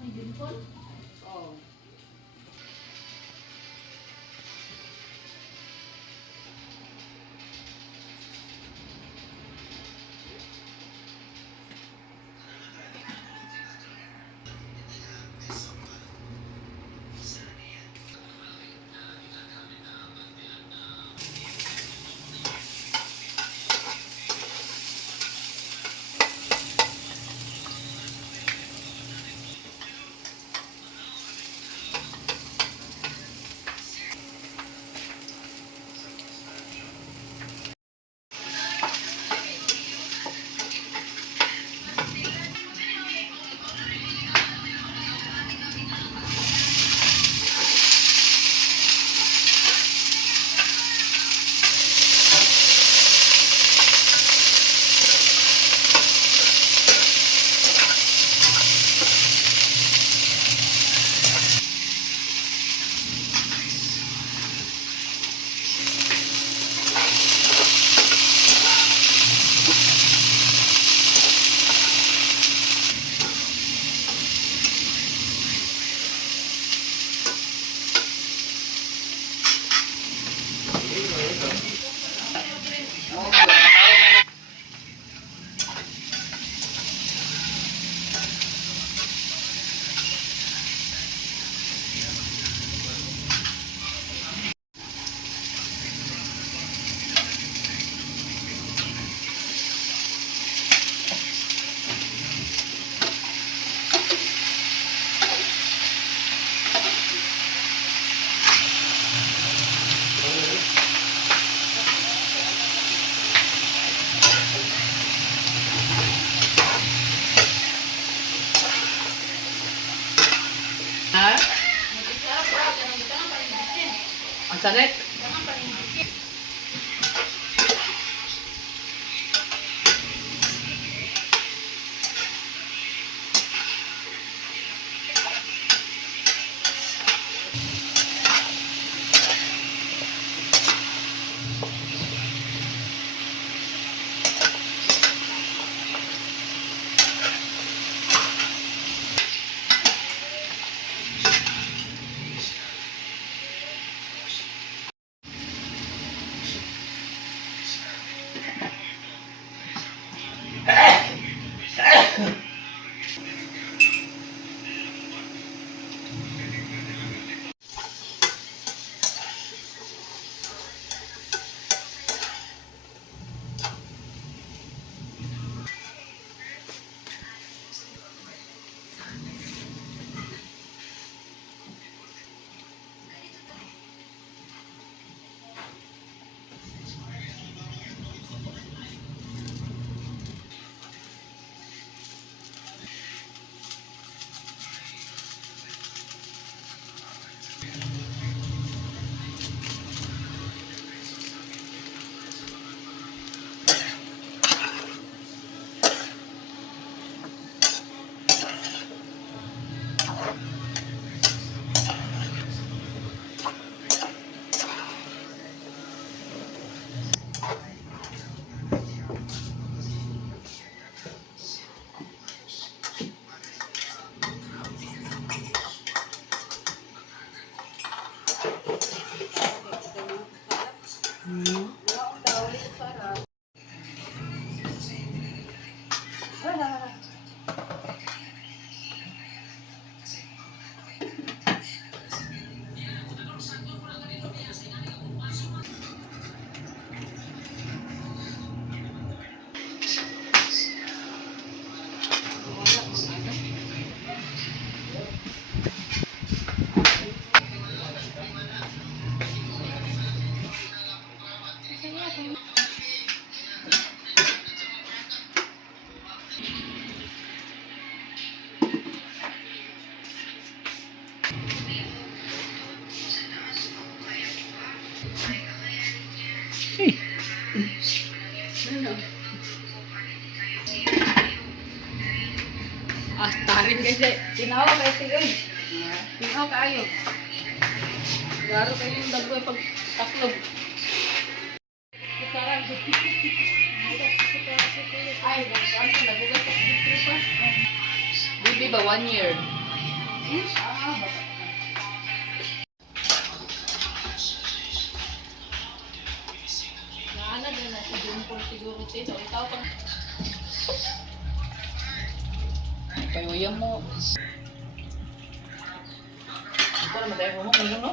may dimple. Oh. Ha? Ang sakit. Ah, tarin kasi. Tinawa kayo tigay. Tinawa kayo. Laro kayo yung dagway pag taklog. Ay, ano nagugas sa dito pa? Bibi ba 1 year? Ah, bata. Naana din na si Dimple siguro dito. Ikaw pang... Payuyang mo. Ito naman tayo mo. Ano no?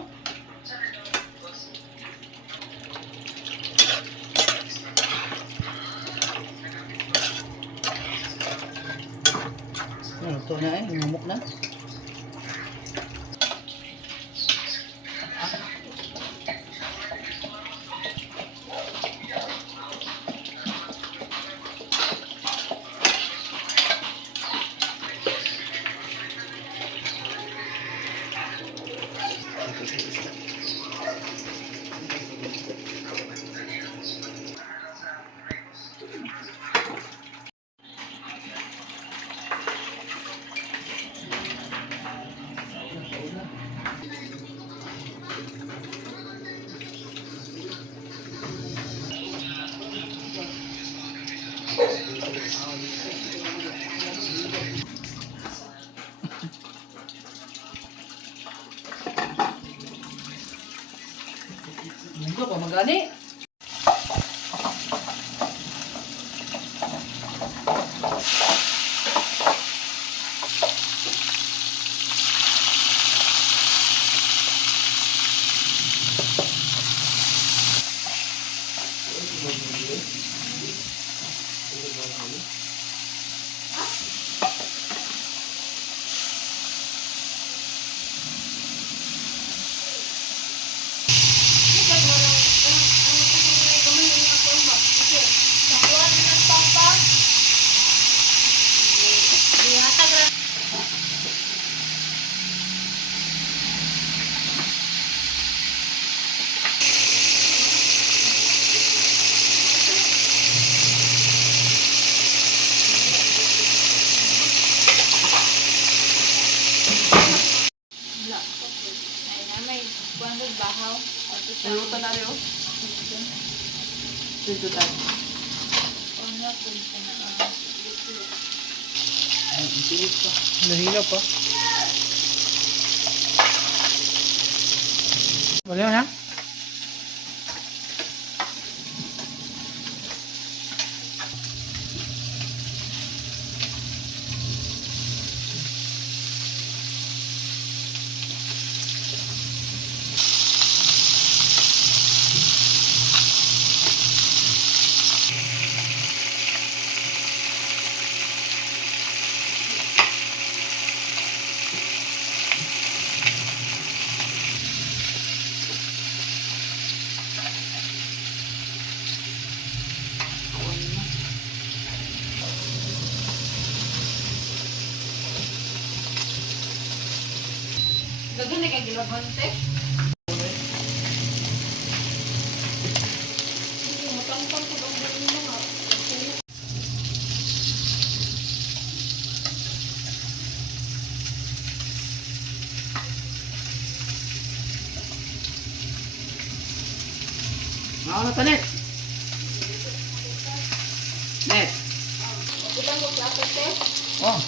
Ano to na eh? Ngumok na. Ito pa magani. Ay na may kuwang bahaw. Pulutan na rin oh. Dito tayo. Kuwang punta na. Ay, ipilit pa. Nahilaw pa. Wala na? Gagawin na kagilabhan, te. Matangkang ko daw gawin mo nga. Ako na talit. Net. Kita mo plato, te. Oh.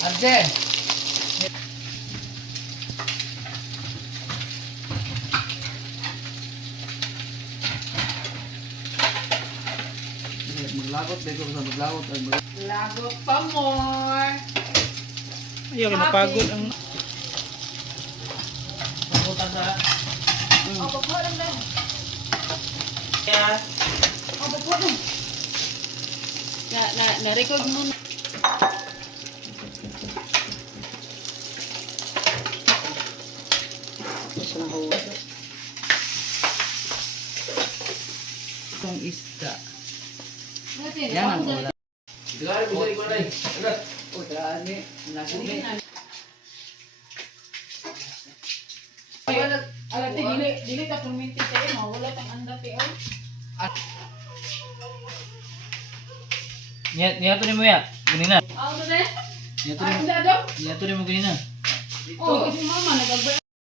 Arje. Maglagot, bego sa maglagot. Lagot pa more. Ayaw, napagod ang... Magutan sa... Oh, bako lang lang. Kaya... Oh, bako lang. Na-record mo na. Itong isda. Yan Yan ang ulam. Gari, bisa igualay. Agad. O, dami. Nasumi. Wala, alati, dili ta kuminti tayo, wala tang andati, oh. Niyato ni mo ya. Ganina. Ano na? Yato Ay, rin, hindi, Adam. yato rin mo ganina. Oh, si mama, nag